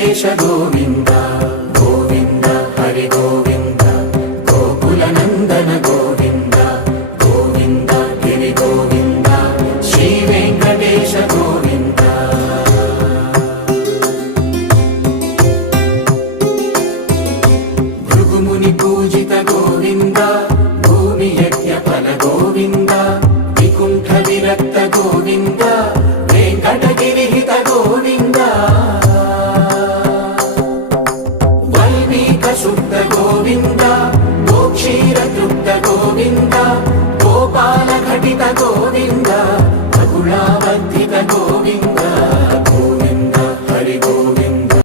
వెంకటేశ గోవింద గోవింద హరి గోవింద గోకుల నందన గోవింద గోవింద గిరి గోవింద శ్రీ వెంకటేశ గోవింద భృగుముని పూజిత గోవింద భూమి యజ్ఞ ఫల గోవింద వికుంఠ విరక్త గోవింద వెంకటగిరిహిత గోవింద వల్మీక శుద్ధ గోవింద గోక్షీర తృప్త గోవింద గోపాల ఘటిత గోవింద